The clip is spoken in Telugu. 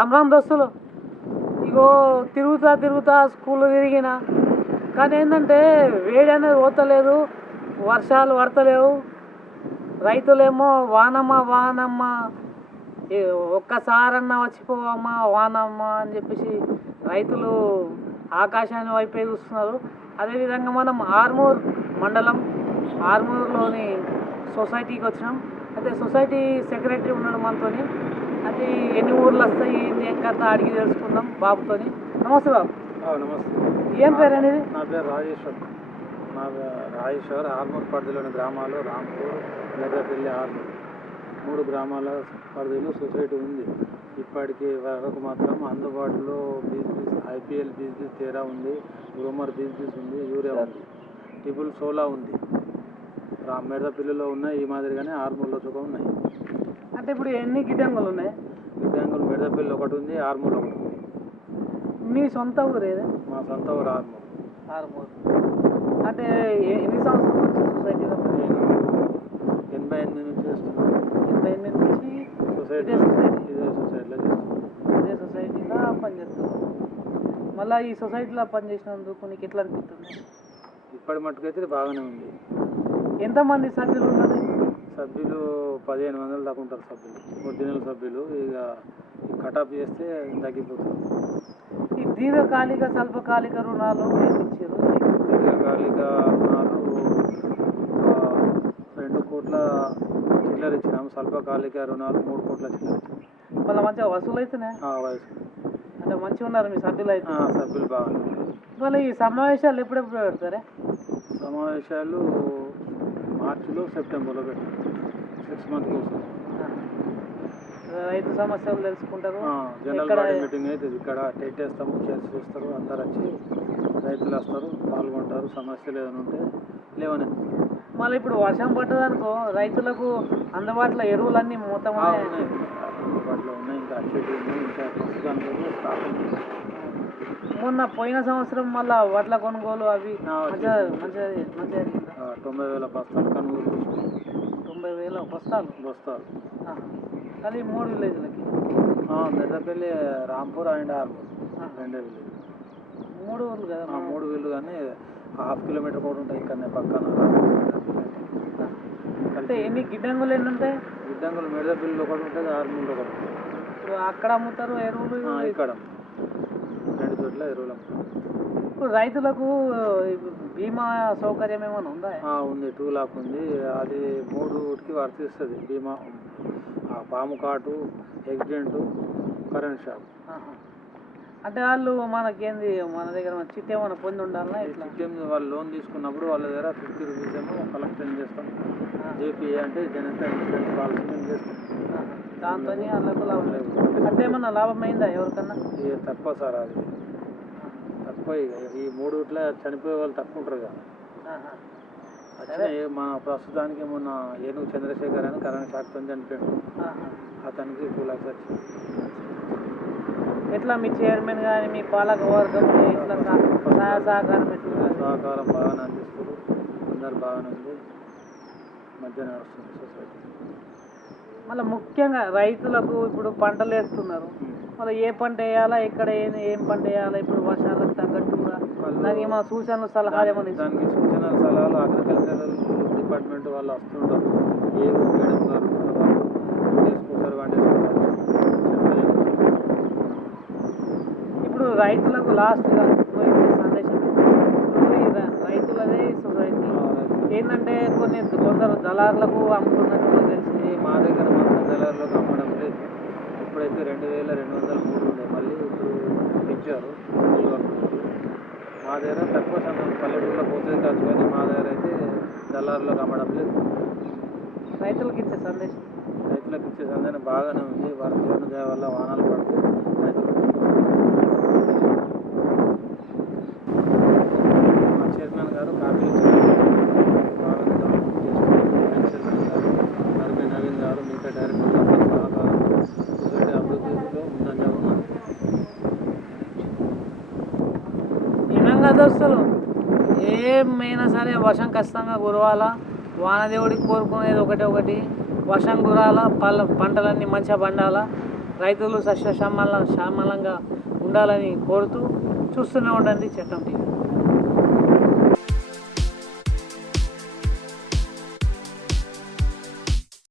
రామ్ రామ్ దోస్తులు. ఇగో తిరుగుతా తిరుగుతా స్కూల్ తిరిగిన. కానీ ఏంటంటే వేడి అనేది పోతలేదు వర్షాలు పడతలేవు. రైతులేమో వానమ్మ వానమ్మ ఒక్కసారన్నా వచ్చిపోవమ్మా వానమ్మ అని చెప్పేసి రైతులు ఆకాశాన్ని వైపే చూస్తున్నారు. అదేవిధంగా మనం ఆర్మూర్ మండలం ఆర్మూర్లోని సొసైటీకి వచ్చినాం. అయితే సొసైటీ సెక్రటరీ ఉన్నాడు మనతోని. అది ఎన్ని ఊర్లు వస్తాయి ఏంది ఏం కథ అడిగి తెలుసుకుందాం బాబుతోని. నమస్తే బాబు. నమస్తే. ఏం పేరు అనేది? నా పేరు రాజేశ్వర్ నా రాజేశ్వర్ ఆర్మూర్ పరిధిలోని గ్రామాలు రాంపూర్ మెదపల్లి ఆర్మూర్. మూడు గ్రామాల పరిధిలో సొసైటీ ఉంది. ఇప్పటికి వరకు మాత్రం అందుబాటులో బీస్ ఐపీఎల్ బీస్ తేరా ఉంది గ్రోమర్ బీస్ ఉంది యూరియా ఉంది టిబుల్ సోలా ఉంది. రా మెదపల్లిలో ఉన్నాయి ఈ మాదిరిగానే ఆర్మూర్లో చుక్క ఉన్నాయి. అంటే ఇప్పుడు ఎన్ని గిడ్డంగులు ఉన్నాయి? గిడ్డంగులు మెదపల్లి ఒకటి ఉంది ఆర్మూర్ ఒకటి ఉంది. మీ సొంత ఊరు ఏది? మా సొంత ఊరు ఆర్మూర్. ఆర్మూర్. అంటే ఎన్ని సంవత్సరాల నుంచి సొసైటీలో పని నేను ఎనభై ఎనిమిది నుంచి చేస్తున్నాను ఎనభై ఎనిమిది నుంచి సొసైటీ సొసైటీ ఇదే సొసైటీలో చేస్తున్నాను ఇదే సొసైటీలో పనిచేస్తున్నాం మళ్ళీ ఈ సొసైటీలో పనిచేసినందుకు నీకు ఎట్లా అనిపిస్తుంది? ఇప్పటి మట్టుకైతే బాగానే ఉంది. ఎంతమంది సభ్యులు ఉన్నారు సభ్యులు పదిహేను వందలు దాకా ఉంటారు సభ్యులు ఒరిజినల్ సభ్యులు. ఇక కటాప్ చేస్తే తగ్గిపోతుంది. ఈ దీర్ఘకాలిక స్వల్పకాలిక రుణాలు ఇచ్చారు? దీర్ఘకాలిక రుణాలు రెండు కోట్ల చిల్లర ఇచ్చినాము. స్వల్పకాలిక రుణాలు మూడు కోట్ల చిల్లర ఇచ్చినాము. మళ్ళీ మంచిగా వసూలు ఆ వయసు అంటే మంచిగా ఉన్నారు మీ సభ్యులు అయితే సభ్యులు బాగానే ఉన్నారు. మళ్ళీ ఈ సమావేశాలు ఎప్పుడెప్పుడు పెడతారే? సమావేశాలు మార్చిలో సెప్టెంబర్లో పెట్టాం సిక్స్ మంత్కి వస్తుంది. రైతు సమస్యలు తెలుసుకుంటారు. జనరల్ మీటింగ్ అవుతుంది ఇక్కడ టెట్ వేస్తాము చర్చ చేస్తారు అందరు వచ్చి రైతులు వస్తారు పాల్గొంటారు సమస్యలు ఏదైనా ఉంటే లేవని. మళ్ళీ ఇప్పుడు వర్షం పడ్డదనుకో రైతులకు అందుబాటులో ఎరువులన్నీ మొత్తం ఉన్నాయి. అందుబాటులో ఉన్నాయి ఇంకా అచ్చేటి ఉన్నాయి ఇంకా మొన్న పోయిన సంవత్సరం మళ్ళా వడ్ల కొనుగోలు అవి మంచిగా మంచిగా తొంభై వేల బస్తాలు కనుగోలు తొంభై వేల బస్తాలు. బస్తాలు. అది మూడు విలేజ్లకి. మెదపల్లి రాంపూర్ అండ్ ఆర్మూర్. రెండే విలేజ్ మూడు ఊర్లు కదా మూడు వీళ్ళు కానీ హాఫ్ కిలోమీటర్ కూడా ఉంటాయి ఇక్కడనే పక్కన. అంటే ఎన్ని గిడ్డంగులు ఎన్ని ఉంటాయి? గిడ్డంగులు మెదపల్లిలో ఒకటి ఉంటుంది ఆర్మూర్లో ఒకటి ఉంటుంది ఇప్పుడు అక్కడ అమ్ముతారు ఎరువులు ఇక్కడ రెండు చోట్ల ఎరువులు అమ్ముతాం. ఇప్పుడు రైతులకు బీమా సౌకర్యం ఏమైనా ఉందా ఉంది. టూ లాక్ ఉంది. అది మూడుకి వర్తిస్తుంది బీమా. ఆ, పాము కాటు యాక్సిడెంట్ కరెంట్ షాక్. అంటే వాళ్ళు మనకేంది మన దగ్గర మన చిట్ ఏమైనా పొంది ఉండాలనా ఇట్లా? వాళ్ళు లోన్ తీసుకున్నప్పుడు వాళ్ళ దగ్గర ఫిఫ్టీ రూపీస్ ఏమో కలెక్షన్ చేస్తాం. జేపీఏ అంటే జనతా ఇన్సూరెన్స్ పాలసీ మేము చేస్తాం. దాంతో వాళ్ళకు లాభం. లేదు. అంటే ఏమన్నా లాభం అయిందా ఎవరికన్నా తక్కువ సార్ అది. తక్కువ ఈ మూడుట్ల చనిపోయే వాళ్ళు తక్కువ ఉంటారు కదా ఏ- మా ప్రస్తుతానికి మొన్న ఏనుగు చంద్రశేఖర్ అని కరెంట్ షాక్తో చనిపోయాడు. అతనికి టూ లాక్స్ వచ్చింది. ఎట్లా మీ చైర్మన్ కానీ మీ పాలక వర్గం ఇట్లా సహాయ సహకారం ఎట్లా సహకారం బాగానే అందిస్తారు అందరు బాగానే ఉంది. మధ్య నడుస్తుంది సొసైటీ. మళ్ళీ ముఖ్యంగా రైతులకు ఇప్పుడు పంటలు వేస్తున్నారు. మళ్ళీ ఏ పంట వేయాలా ఎక్కడ ఏం ఏం పంట వేయాలా ఇప్పుడు వర్షాలకు తగ్గట్టుగా దానికి ఏమైనా సూచనలు సలహాలు ఏమైనా? దానికి సూచనలు సలహాలు అగ్రికల్చరల్ డిపార్ట్మెంట్ వాళ్ళు వస్తుంటారు. ఏ మేడం గారు వాళ్ళు తీసుకుంటారు ఇప్పుడు రైతులకు లాస్ట్గా ఇచ్చే సందేశం రైతులదే సొసైటీ ఏంటంటే కొన్ని కొందరు దళారులకు అమ్ముతున్నట్టు తెలిసింది మా దగ్గర మాత్రం దళారులకు అమ్మడం లేదు ఇప్పుడైతే రెండు వేల రెండు వందల మూడు ఉండే. మళ్ళీ ఇప్పుడు పెంచారు. మా దగ్గర తక్కువ సమయం పల్లెటూరులో పోతుంది కాదు కానీ మా దగ్గర అయితే దళారులకు అమ్మడం లేదు. రైతులకు ఇచ్చే సందేశం? రైతులకు ఇచ్చే సందేహం బాగానే ఉంది. వారి దేవుని దయ వల్ల వానాలు పడితే రైతులు మా చైర్మన్ గారు కాపీలు బాగా డెవలప్ చేస్తున్నారు వైస్ చైర్మన్ గారు ఆర్బీ నవీన్ గారు మిగతా డైరెక్టర్ సహకారం సొసైటీ అభివృద్ధిలో ఉందని ఉన్నారు లేదు అసలు ఏమైనా సరే వర్షం ఖచ్చితంగా కురవాలా? వానదేవుడికి కోరుకునేది ఒకటి ఒకటి. వర్షం కురాలా? పళ్ళ పంటలన్నీ మంచిగా పండాలా? రైతులు సస్య శ్యామల శ్యామలంగా ఉండాలని కోరుతూ చూస్తూనే ఉండండి చట్టం టీవీ.